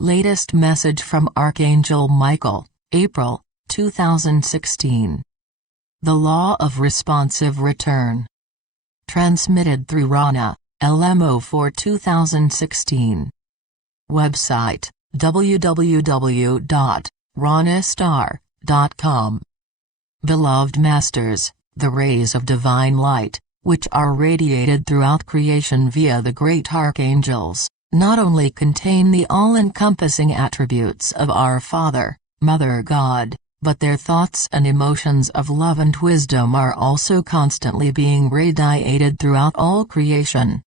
Latest message from Archangel Michael, April, 2016. The Law of Responsive Return. Transmitted through RONNA, LM-04-2016. Website, www.ronnastar.com. Beloved Masters, the rays of divine light, which are radiated throughout creation via the great archangels, not only contain the all-encompassing attributes of our Father, Mother God, but their thoughts and emotions of love and wisdom are also constantly being radiated throughout all creation.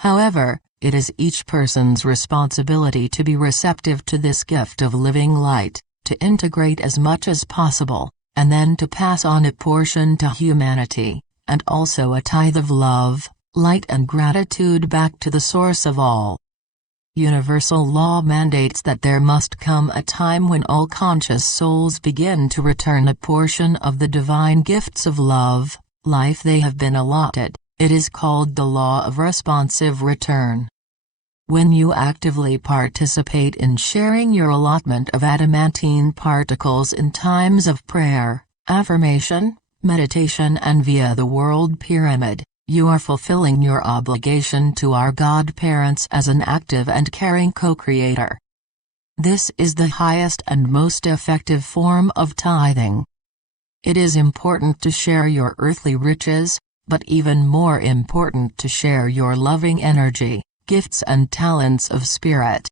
However, it is each person's responsibility to be receptive to this gift of living light, to integrate as much as possible, and then to pass on a portion to humanity, and also a tithe of love, light and gratitude back to the source of all. Universal law mandates that there must come a time when all conscious souls begin to return a portion of the divine gifts of love, life they have been allotted. It is called the law of responsive return. When you actively participate in sharing your allotment of adamantine particles in times of prayer, affirmation, meditation and via the world pyramid, you are fulfilling your obligation to our godparents as an active and caring co-creator. This is the highest and most effective form of tithing. It is important to share your earthly riches, but even more important to share your loving energy, gifts and talents of spirit.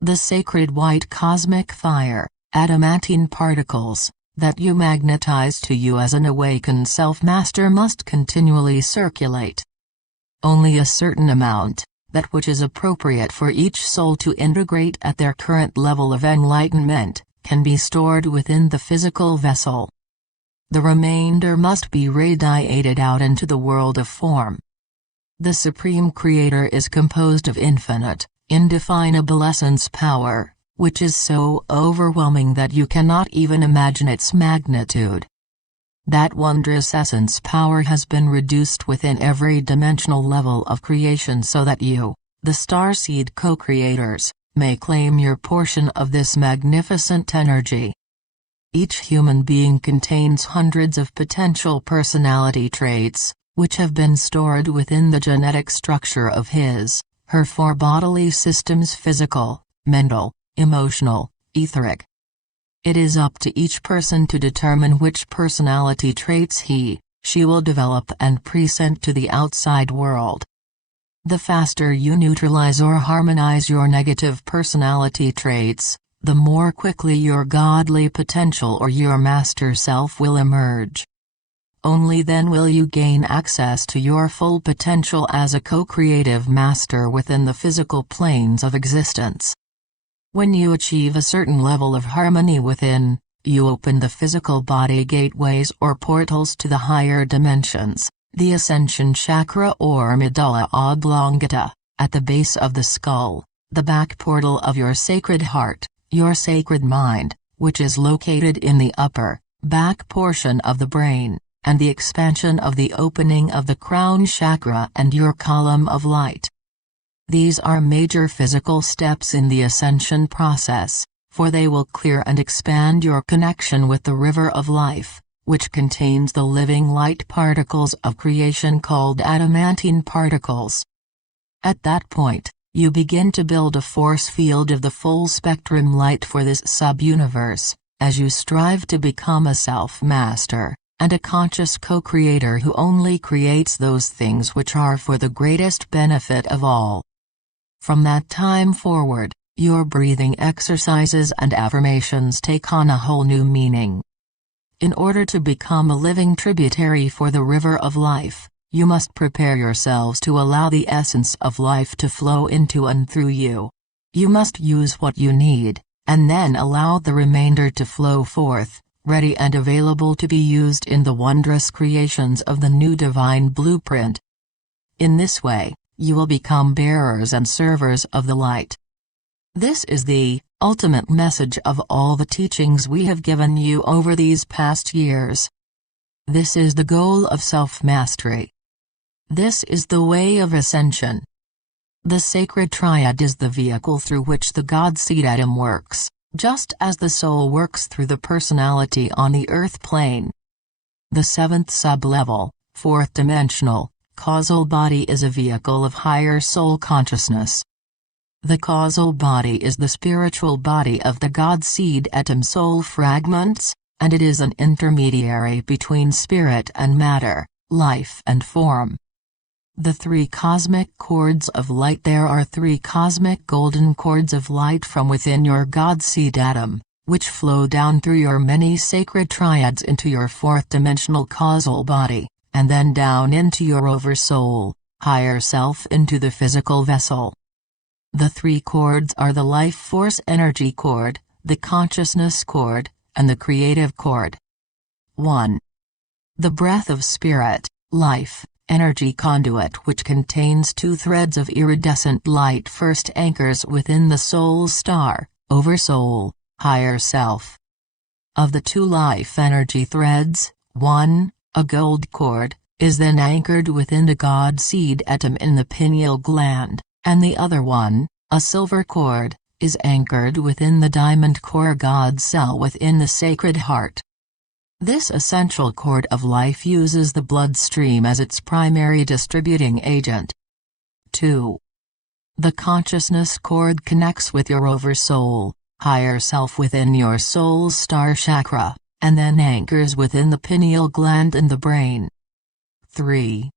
The sacred white cosmic fire, adamantine particles, that you magnetize to you as an awakened self-master must continually circulate. Only a certain amount, that which is appropriate for each soul to integrate at their current level of enlightenment, can be stored within the physical vessel. The remainder must be radiated out into the world of form. The Supreme Creator is composed of infinite, indefinable essence power, which is so overwhelming that you cannot even imagine its magnitude. That wondrous essence power has been reduced within every dimensional level of creation so that you, the starseed co-creators, may claim your portion of this magnificent energy. Each human being contains hundreds of potential personality traits, which have been stored within the genetic structure of his, her four bodily systems: physical, mental, emotional, etheric. It is up to each person to determine which personality traits she will develop and present to the outside world. The faster you neutralize or harmonize your negative personality traits, the more quickly your godly potential or your master self will emerge. Only then will you gain access to your full potential as a co-creative master within the physical planes of existence. When you achieve a certain level of harmony within, you open the physical body gateways or portals to the higher dimensions, the ascension chakra or medulla oblongata, at the base of the skull, the back portal of your sacred heart, your sacred mind, which is located in the upper, back portion of the brain, and the expansion of the opening of the crown chakra and your column of light. These are major physical steps in the ascension process, for they will clear and expand your connection with the river of life, which contains the living light particles of creation called adamantine particles. At that point, you begin to build a force field of the full spectrum light for this sub-universe, as you strive to become a self-master, and a conscious co-creator who only creates those things which are for the greatest benefit of all. From that time forward, your breathing exercises and affirmations take on a whole new meaning. In order to become a living tributary for the river of life, you must prepare yourselves to allow the essence of life to flow into and through you. You must use what you need, and then allow the remainder to flow forth, ready and available to be used in the wondrous creations of the new divine blueprint. In this way, you will become bearers and servers of the light. This is the ultimate message of all the teachings we have given you over these past years. This is the goal of self-mastery. This is the way of ascension. The sacred triad is the vehicle through which the God seed atom works, just as the soul works through the personality on the earth plane. The seventh sublevel, fourth dimensional, causal body is a vehicle of higher soul consciousness. The causal body is the spiritual body of the God seed atom soul fragments, and it is an intermediary between spirit and matter, life and form. The three cosmic cords of light. There are three cosmic golden cords of light from within your God seed atom, which flow down through your many sacred triads into your fourth dimensional causal body, and then down into your oversoul, higher self, into the physical vessel. The three cords are the life force energy cord, the consciousness cord, and the creative cord. 1. The breath of spirit, life, energy conduit, which contains two threads of iridescent light, first anchors within the soul star, oversoul, higher self. Of the two life energy threads, one, a gold cord, is then anchored within the God seed atom in the pineal gland, and the other one, a silver cord, is anchored within the diamond core God cell within the sacred heart. This essential cord of life uses the bloodstream as its primary distributing agent. 2. The consciousness cord connects with your oversoul, higher self within your soul star chakra, and then anchors within the pineal gland in the brain. 3.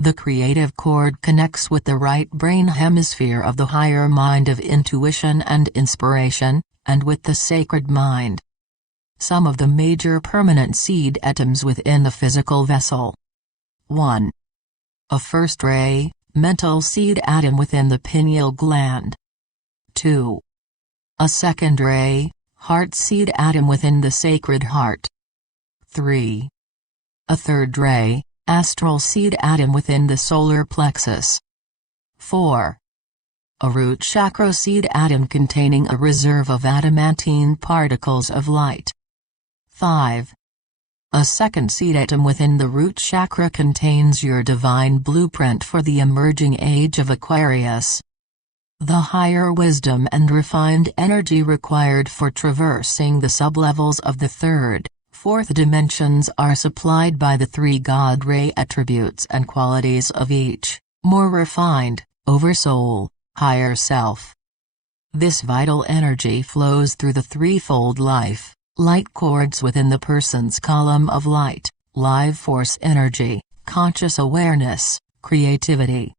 The creative cord connects with the right brain hemisphere of the higher mind of intuition and inspiration, and with the sacred mind. Some of the major permanent seed atoms within the physical vessel. 1. A first ray, mental seed atom within the pineal gland. 2. A second ray, heart seed atom within the sacred heart. 3. A third ray, astral seed atom within the solar plexus. 4. A root chakra seed atom containing a reserve of adamantine particles of light. 5. A second seed atom within the root chakra contains your divine blueprint for the emerging age of Aquarius. The higher wisdom and refined energy required for traversing the sublevels of the third, fourth dimensions are supplied by the three God ray attributes and qualities of each, more refined, oversoul, higher self. This vital energy flows through the threefold light cords within the person's column of light, life force energy, conscious awareness, creativity.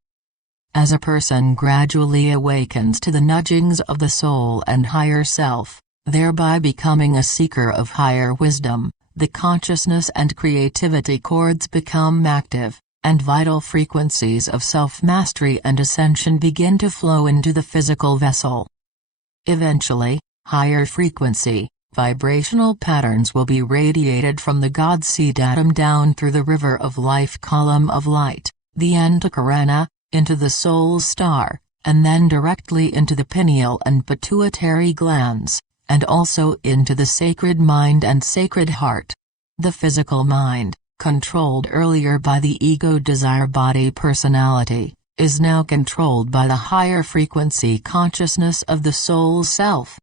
As a person gradually awakens to the nudgings of the soul and higher self, thereby becoming a seeker of higher wisdom, the consciousness and creativity cords become active, and vital frequencies of self-mastery and ascension begin to flow into the physical vessel. Eventually, higher frequency, vibrational patterns will be radiated from the God seed atom down through the river of life column of light, the antakarana, into the soul star, and then directly into the pineal and pituitary glands, and also into the sacred mind and sacred heart. The physical mind, controlled earlier by the ego desire body personality, is now controlled by the higher frequency consciousness of the soul self.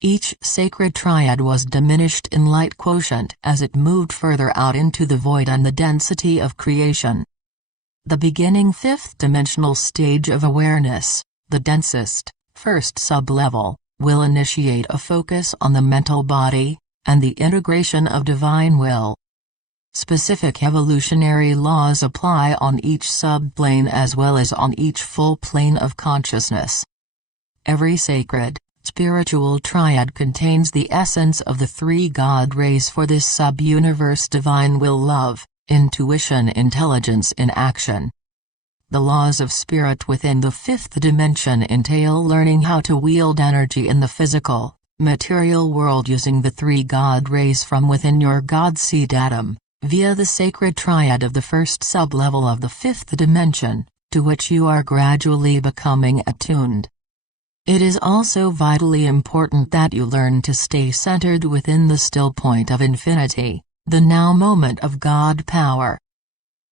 Each sacred triad was diminished in light quotient as it moved further out into the void and the density of creation. The beginning fifth dimensional stage of awareness, the densest, first sublevel, will initiate a focus on the mental body, and the integration of divine will. Specific evolutionary laws apply on each subplane as well as on each full plane of consciousness. Every sacred, spiritual triad contains the essence of the three God rays for this sub-universe: divine will, love, intuition, intelligence in action. The laws of spirit within the fifth dimension entail learning how to wield energy in the physical, material world using the three God rays from within your God seed atom, via the sacred triad of the first sublevel of the fifth dimension, to which you are gradually becoming attuned. It is also vitally important that you learn to stay centered within the still point of infinity, the now moment of God power.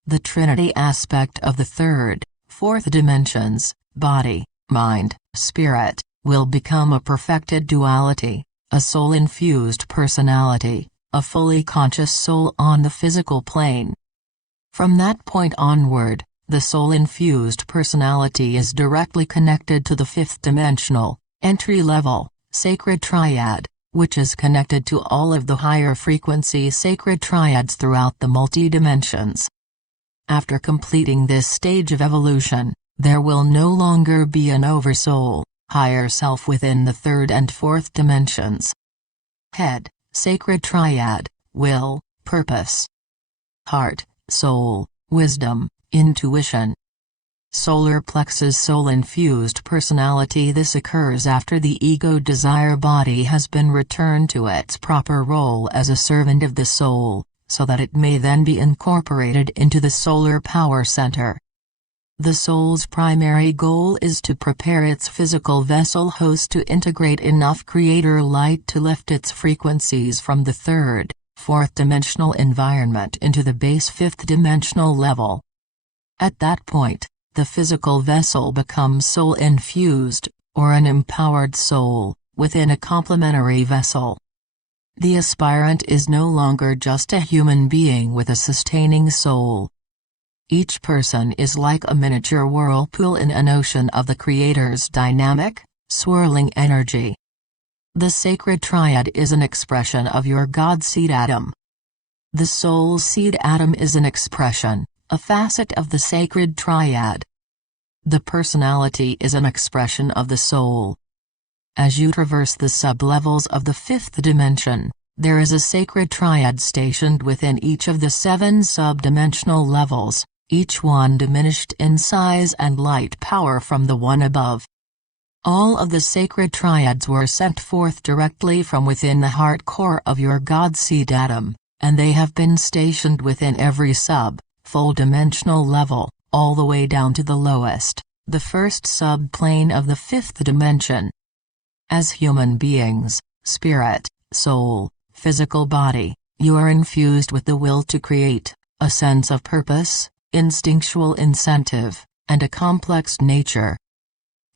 The Trinity aspect of the third, fourth dimensions, body, mind, spirit, will become a perfected duality, a soul-infused personality, a fully conscious soul on the physical plane. From that point onward, the soul-infused personality is directly connected to the fifth-dimensional, entry-level, sacred triad, which is connected to all of the higher-frequency sacred triads throughout the multi-dimensions. After completing this stage of evolution, there will no longer be an oversoul, higher self within the third and fourth dimensions. Head, sacred triad, will, purpose. Heart, soul, wisdom, intuition. Solar plexus soul-infused personality. This occurs after the ego desire body has been returned to its proper role as a servant of the soul, so that it may then be incorporated into the solar power center. The soul's primary goal is to prepare its physical vessel host to integrate enough creator light to lift its frequencies from the third, fourth dimensional environment into the base fifth dimensional level. At that point, the physical vessel becomes soul-infused, or an empowered soul, within a complementary vessel. The aspirant is no longer just a human being with a sustaining soul. Each person is like a miniature whirlpool in an ocean of the Creator's dynamic, swirling energy. The sacred triad is an expression of your God seed atom. The soul seed atom is an expression, a facet of the sacred triad. The personality is an expression of the soul. As you traverse the sub-levels of the fifth dimension, there is a sacred triad stationed within each of the 7 sub-dimensional levels, each one diminished in size and light power from the one above. All of the sacred triads were sent forth directly from within the heart core of your God seed atom, and they have been stationed within every full dimensional level, all the way down to the lowest, the first subplane of the fifth dimension. As human beings, spirit, soul, physical body, you are infused with the will to create, a sense of purpose, instinctual incentive, and a complex nature.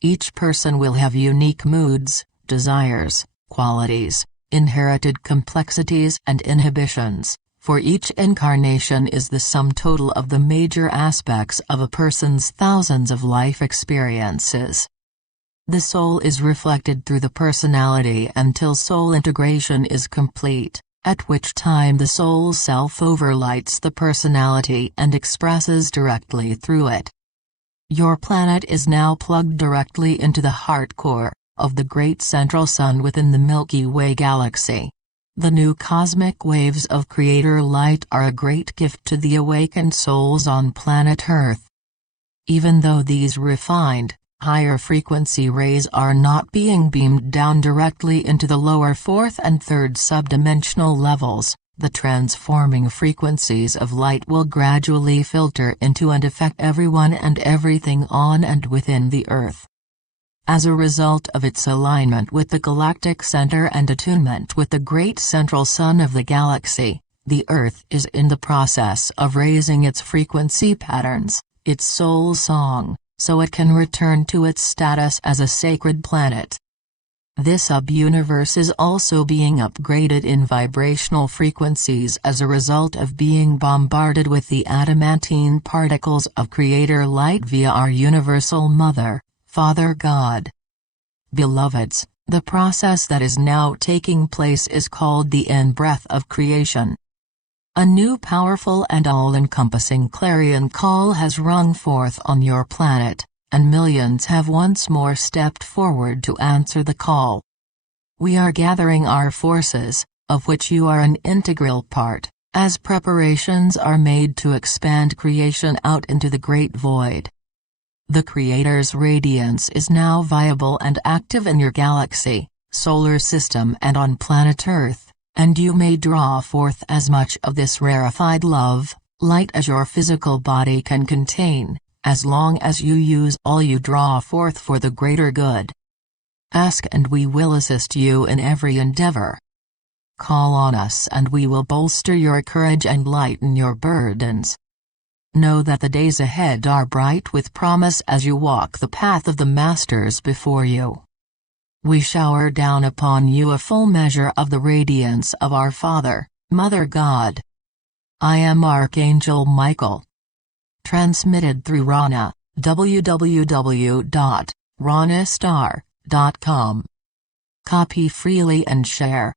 Each person will have unique moods, desires, qualities, inherited complexities and inhibitions, for each incarnation is the sum total of the major aspects of a person's thousands of life experiences. The soul is reflected through the personality until soul integration is complete, at which time the soul self overlights the personality and expresses directly through it. Your planet is now plugged directly into the heart core of the great central sun within the Milky Way galaxy. The new cosmic waves of creator light are a great gift to the awakened souls on planet Earth. Even though these refined, higher frequency rays are not being beamed down directly into the lower fourth and third subdimensional levels, the transforming frequencies of light will gradually filter into and affect everyone and everything on and within the Earth. As a result of its alignment with the galactic center and attunement with the great central sun of the galaxy, the Earth is in the process of raising its frequency patterns, its soul song, so it can return to its status as a sacred planet. This sub-universe is also being upgraded in vibrational frequencies as a result of being bombarded with the adamantine particles of creator light via our universal Mother, Father God. Beloveds, the process that is now taking place is called the in-breath of creation. A new powerful and all-encompassing clarion call has rung forth on your planet, and millions have once more stepped forward to answer the call. We are gathering our forces, of which you are an integral part, as preparations are made to expand creation out into the great void. The Creator's radiance is now viable and active in your galaxy, solar system and on planet Earth, and you may draw forth as much of this rarefied love, light as your physical body can contain, as long as you use all you draw forth for the greater good. Ask and we will assist you in every endeavor. Call on us and we will bolster your courage and lighten your burdens. Know that the days ahead are bright with promise as you walk the path of the Masters before you. We shower down upon you a full measure of the radiance of our Father, Mother God. I am Archangel Michael. Transmitted through RONNA, www.ronnastar.com. Copy freely and share.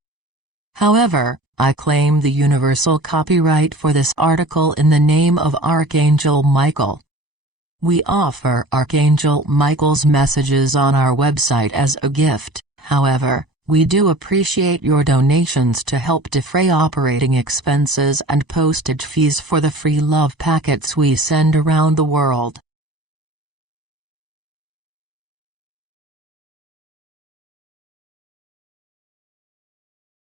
However, I claim the universal copyright for this article in the name of Archangel Michael. We offer Archangel Michael's messages on our website as a gift, however, we do appreciate your donations to help defray operating expenses and postage fees for the free love packets we send around the world.